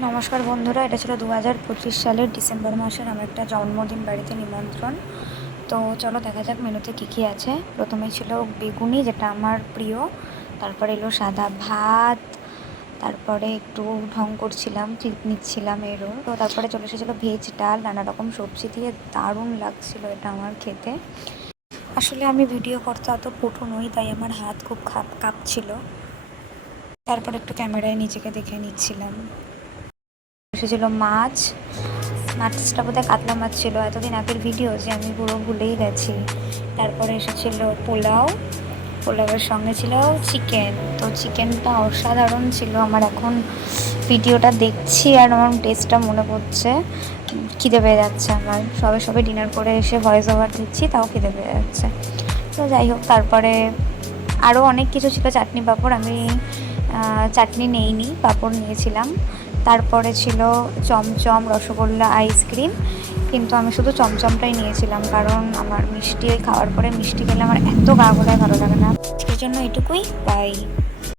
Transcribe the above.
নমস্কার বন্ধুরা, এটা ছিল 2025 সালের ডিসেম্বর মাসের আমার একটা জন্মদিন বাড়িতে নিমন্ত্রণ। তো চলো দেখা যাক মেনুতে কী কী আছে। প্রথমে ছিল বেগুনি, যেটা আমার প্রিয়। তারপরে এলো সাদা ভাত। তারপরে একটু ঢং করছিলাম, ট্রিট নিচ্ছিলাম এরও। তো তারপরে চলে এসেছিলো ভেজ ডাল, নানা রকম সবজি দিয়ে। দারুণ লাগছিল এটা আমার খেতে। আসলে আমি ভিডিও করতে অত পটু নই, তাই আমার হাত খুব কাঁপছিল। তারপর একটু ক্যামেরায় নিজেকে দেখে নিচ্ছিলাম। এসেছিলো মাছ। মাছটা বোধহয় কাতলা মাছ ছিল, এতদিন আগের ভিডিও যে আমি পুরো ভুলেই গেছি। তারপরে এসেছিলো পোলাও। পোলাওয়ের সঙ্গে ছিল চিকেন। তো চিকেনটা অসাধারণ ছিল। আমার এখন ভিডিওটা দেখছি আর আমার টেস্টটা মনে পড়ছে। খিদে পেয়ে যাচ্ছে আমার। সবে সবে ডিনার করে এসে ভয়েস ওভার দিচ্ছি, তাও খিদে পেয়ে যাচ্ছে। তো যাই হোক, তারপরে আরও অনেক কিছু ছিল। চাটনি পাঁপড়, আমি চাটনি নেইনি, পাঁপড় নিয়েছিলাম। তারপরে ছিল চমচম, রসগোল্লা, আইসক্রিম। কিন্তু আমি শুধু চমচমটাই নিয়েছিলাম, কারণ আমার মিষ্টি, ওই খাওয়ার পরে মিষ্টি খেলে আমার এত গা গোলায় ভালো লাগে না। সেই জন্য এটুকুই। বাই।